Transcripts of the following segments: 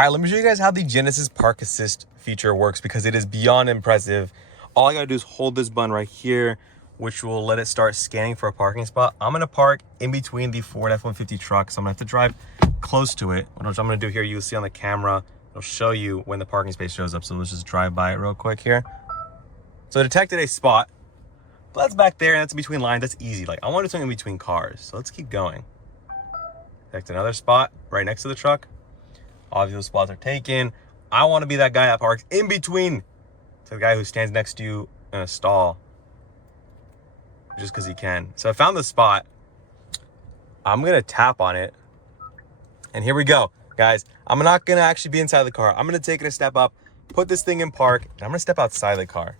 All right, let me show you guys how the Genesis Park Assist feature works because it is beyond impressive. All I gotta do is hold this button right here, which will let it start scanning for a parking spot. I'm gonna park in between the Ford F-150 truck, so I'm gonna have to drive close to it. What I'm gonna do here, you'll see on the camera, it'll show you when the parking space shows up. So let's just drive by it real quick here. So it detected a spot, but that's back there and that's in between lines. That's easy. Like, I want to do something in between cars. So let's keep going. Detect another spot right next to the truck. All of those spots are taken. I want to be that guy that parks in between to the guy who stands next to you in a stall just because he can. So I found the spot. I'm going to tap on it. And here we go, guys. I'm not going to actually be inside the car. I'm going to take it a step up, put this thing in park, and I'm going to step outside the car.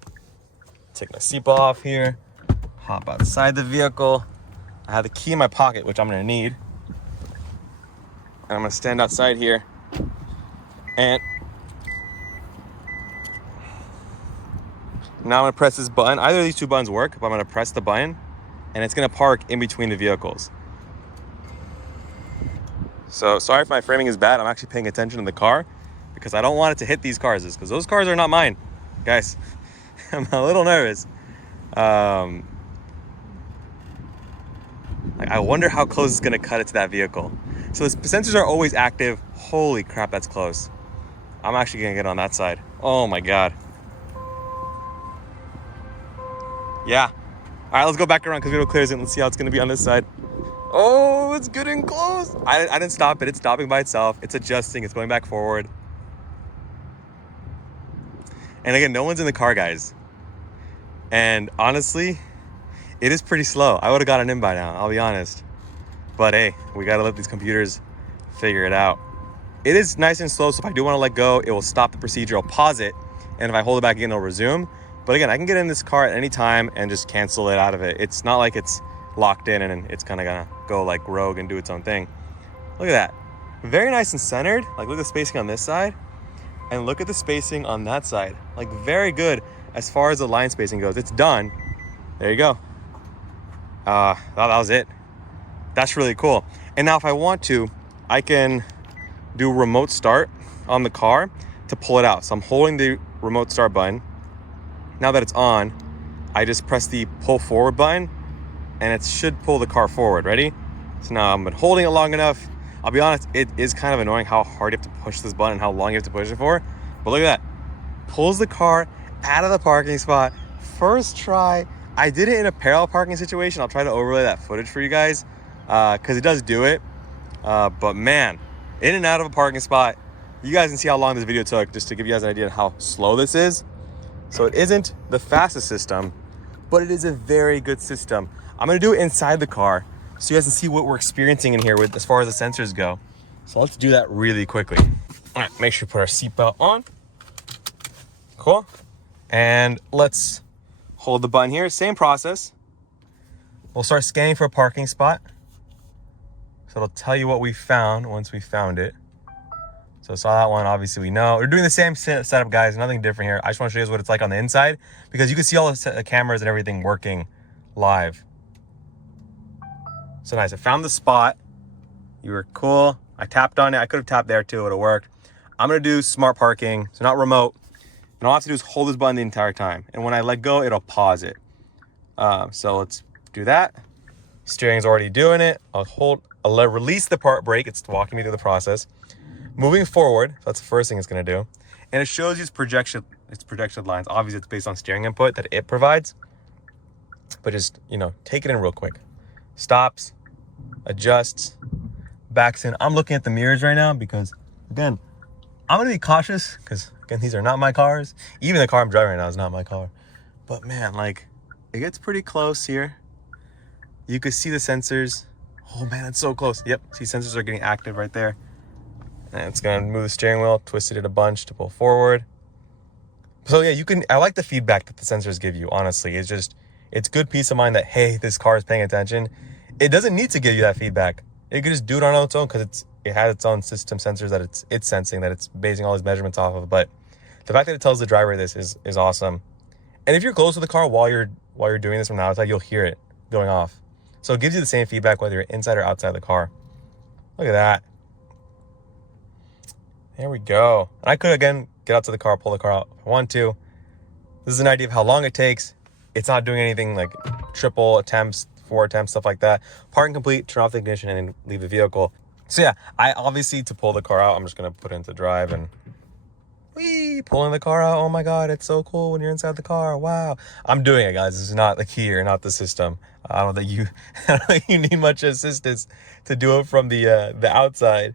Take my seatbelt off here, hop outside the vehicle. I have the key in my pocket, which I'm going to need. And I'm going to stand outside here. And now I'm gonna press this button. Either of these two buttons work, but I'm gonna press the button and it's gonna park in between the vehicles. So sorry if my framing is bad. I'm actually paying attention to the car because I don't want it to hit these cars because those cars are not mine. Guys, I'm a little nervous. I wonder how close it's gonna cut it to that vehicle. So the sensors are always active. Holy crap, that's close. I'm actually gonna get on that side. Oh my God. Yeah. All right, let's go back around because we don't clear it. Let's see how it's gonna be on this side. Oh, it's getting close. I didn't stop it. It's stopping by itself. It's adjusting. It's going back forward. And again, no one's in the car, guys. And honestly, it is pretty slow. I would have gotten in by now, I'll be honest. But hey, we gotta let these computers figure it out. It is nice and slow, so if I do want to let go, it will stop the procedure. I'll pause it, and if I hold it back again, it'll resume. But again, I can get in this car at any time and just cancel it out of it. It's not like it's locked in and it's kind of gonna go like rogue and do its own thing. Look at that. Very nice and centered. Like, look at the spacing on this side, and look at the spacing on that side. Like, very good as far as the line spacing goes. It's done. There you go. That was it. That's really cool. And now if I want to, I can do remote start on the car to pull it out. So I'm holding the remote start button. Now that it's on, I just press the pull forward button and it should pull the car forward. Ready? So now I've been holding it long enough. I'll be honest, it is kind of annoying how hard you have to push this button and how long you have to push it for. But look at that. Pulls the car out of the parking spot. First try. I did it in a parallel parking situation. I'll try to overlay that footage for you guys because it does do it. But man, in and out of a parking spot. You guys can see how long this video took just to give you guys an idea of how slow this is. So it isn't the fastest system, but it is a very good system. I'm gonna do it inside the car so you guys can see what we're experiencing in here with as far as the sensors go. So let's do that really quickly. All right, make sure to put our seatbelt on. Cool. And let's hold the button here, same process. We'll start scanning for a parking spot. So it'll tell you what we found once we found it. So saw that one, obviously we know. We're doing the same setup, guys, nothing different here. I just want to show you guys what it's like on the inside because you can see all the cameras and everything working live. So nice, I found the spot. You were cool. I tapped on it. I could have tapped there too, it would have worked. I'm gonna do smart parking, so not remote. And all I have to do is hold this button the entire time. And when I let go, it'll pause it. So let's do that. Steering's already doing it. I'll release the brake. It's walking me through the process. Moving forward, that's the first thing it's gonna do. And it shows you its projection lines. Obviously, it's based on steering input that it provides. But just, take it in real quick. Stops, adjusts, backs in. I'm looking at the mirrors right now because, again, I'm gonna be cautious because, again, these are not my cars. Even the car I'm driving right now is not my car. But man, like, it gets pretty close here. You can see the sensors. Oh man, it's so close. Yep, see, sensors are getting active right there. And it's gonna move the steering wheel, twisted it a bunch to pull forward. So yeah, I like the feedback that the sensors give you, honestly. It's good peace of mind that, hey, this car is paying attention. It doesn't need to give you that feedback. It could just do it on its own because it has its own system sensors that it's sensing, that it's basing all these measurements off of. But the fact that it tells the driver this is awesome. And if you're close to the car while you're doing this from the outside, you'll hear it going off. So it gives you the same feedback whether you're inside or outside the car. Look at that. There we go. And I could, again, get out to the car, pull the car out if I want to. This is an idea of how long it takes. It's not doing anything like triple attempts, 4 attempts, stuff like that. Parking complete, turn off the ignition, and then leave the vehicle. So yeah, I obviously, to pull the car out, I'm just going to put it into drive and pulling the car out. Oh my God, it's so cool when you're inside the car. Wow. I'm doing it, guys. This is not the key or not the system. I don't think you, I don't think you need much assistance to do it from the outside.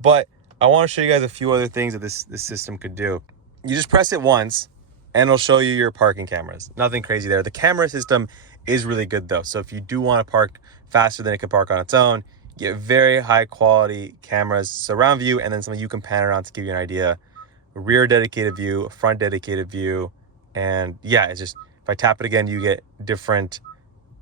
But I want to show you guys a few other things that this system could do. You just press it once and it'll show you your parking cameras. Nothing crazy there. The camera system is really good though. So if you do want to park faster than it can park on its own, you get very high quality cameras, surround view, and then something you can pan around to give you an idea. Rear dedicated view, front dedicated view. And yeah, it's just, if I tap it again, you get different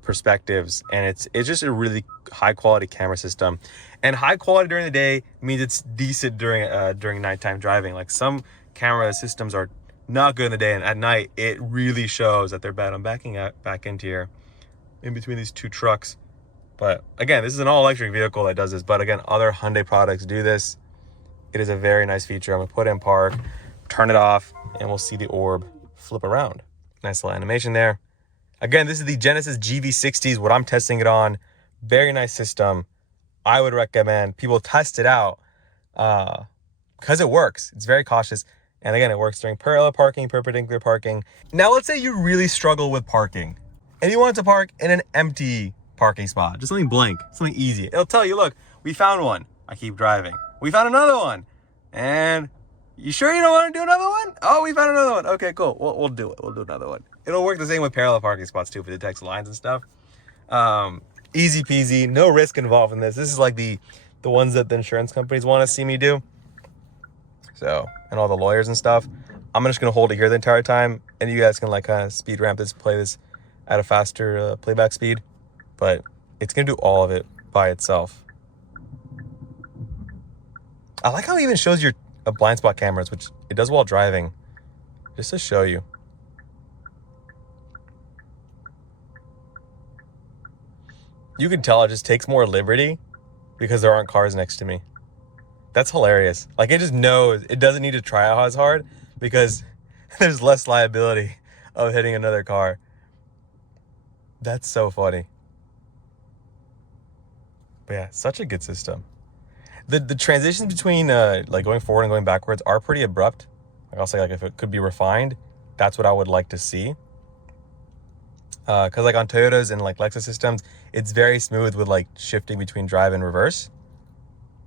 perspectives, and it's just a really high quality camera system. And high quality during the day means it's decent during nighttime driving. Like some camera systems are not good in the day, and at night it really shows that they're bad. I'm backing out back into here in between these two trucks. But again, this is an all-electric vehicle that does this, but again, other Hyundai products do this. It is a very nice feature. I'm gonna put it in park, turn it off, and we'll see the orb flip around. Nice little animation there. Again, this is the Genesis GV60s, what I'm testing it on. Very nice system. I would recommend people test it out because it works. It's very cautious. And again, it works during parallel parking, perpendicular parking. Now, let's say you really struggle with parking and you want to park in an empty parking spot, just something blank, something easy. It'll tell you, look, we found one. I keep driving. We found another one. And you sure you don't want to do another one? Oh, we found another one. Okay, cool. We'll do it. We'll do another one. It'll work the same with parallel parking spots too, if it detects lines and stuff. Easy peasy, no risk involved in this. This is like the ones that the insurance companies want to see me do. So, and all the lawyers and stuff. I'm just going to hold it here the entire time, and you guys can like kind of speed ramp this, play this at a faster playback speed. But it's going to do all of it by itself. I like how it even shows your blind spot cameras, which it does while driving, just to show you. You can tell it just takes more liberty because there aren't cars next to me. That's hilarious. Like, it just knows it doesn't need to try out as hard because there's less liability of hitting another car. That's so funny. But yeah, such a good system. The transitions between like going forward and going backwards are pretty abrupt. Like, I'll say, like, if it could be refined, that's what I would like to see. Because like on Toyotas and like Lexus systems, it's very smooth with like shifting between drive and reverse.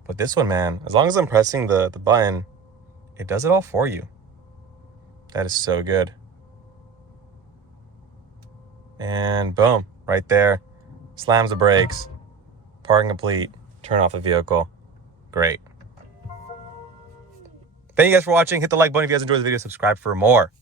But this one, man, as long as I'm pressing the button, it does it all for you. That is so good. And boom, right there. Slams the brakes. Parking complete. Turn off the vehicle. Great. Thank you guys for watching. Hit the like button if you guys enjoyed the video. Subscribe for more.